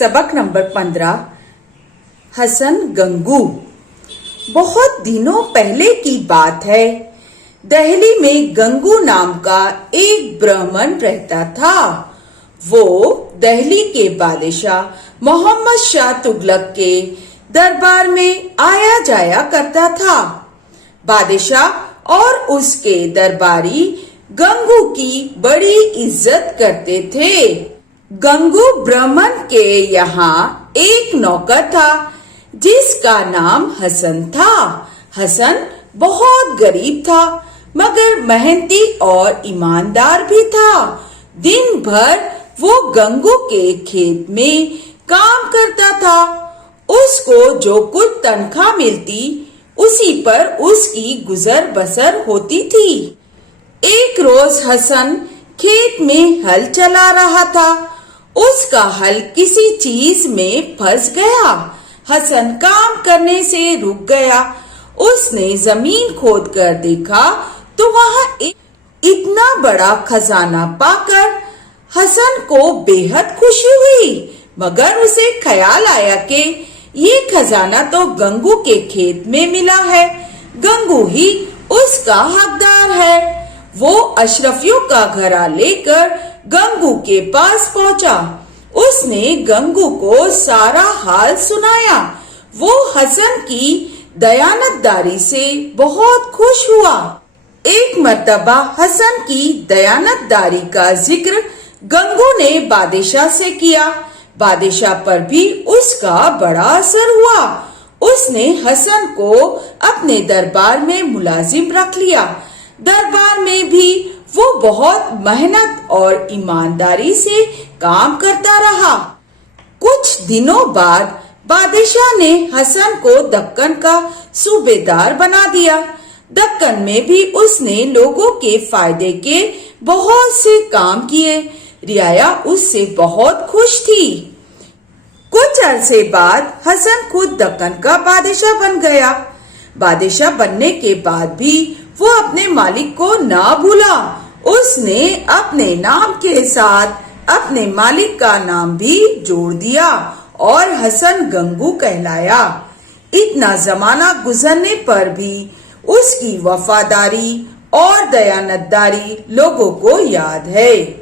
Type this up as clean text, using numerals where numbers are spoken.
सबक नंबर 15 हसन गंगू। बहुत दिनों पहले की बात है। दिल्ली में गंगू नाम का एक ब्राह्मण रहता था। वो दिल्ली के बादशाह मोहम्मद शाह तुगलक के दरबार में आया जाया करता था। बादशाह और उसके दरबारी गंगू की बड़ी इज्जत करते थे। गंगू ब्राह्मण के यहाँ एक नौकर था जिसका नाम हसन था। हसन बहुत गरीब था मगर मेहनती और ईमानदार भी था। दिन भर वो गंगू के खेत में काम करता था। उसको जो कुछ तनख्वाह मिलती उसी पर उसकी गुजर बसर होती थी। एक रोज हसन खेत में हल चला रहा था। उसका हल किसी चीज में फंस गया। हसन काम करने से रुक गया। उसने जमीन खोद कर देखा तो वहाँ इतना बड़ा खजाना पाकर हसन को बेहद खुशी हुई। मगर उसे ख्याल आया कि ये खजाना तो गंगू के खेत में मिला है। गंगू ही उसका हकदार है। वो अशरफियों का घड़ा लेकर गंगू के पास पहुंचा। उसने गंगू को सारा हाल सुनाया। वो हसन की दयानतदारी से बहुत खुश हुआ। एक मर्तबा हसन की दयानतदारी का जिक्र गंगू ने बादशाह से किया। बादशाह पर भी उसका बड़ा असर हुआ। उसने हसन को अपने दरबार में मुलाजिम रख लिया। दरबार में भी वो बहुत मेहनत और ईमानदारी से काम करता रहा। कुछ दिनों बाद बादशाह ने हसन को दक्कन का सूबेदार बना दिया। दक्कन में भी उसने लोगों के फायदे के बहुत से काम किए। रियाया उससे बहुत खुश थी। कुछ अरसे बाद हसन खुद दक्कन का बादशाह बन गया। बादशाह बनने के बाद भी वो अपने मालिक को ना भूला। उसने अपने नाम के साथ अपने मालिक का नाम भी जोड़ दिया और हसन गंगू कहलाया। इतना जमाना गुजरने पर भी उसकी वफादारी और दयानतदारी लोगों को याद है।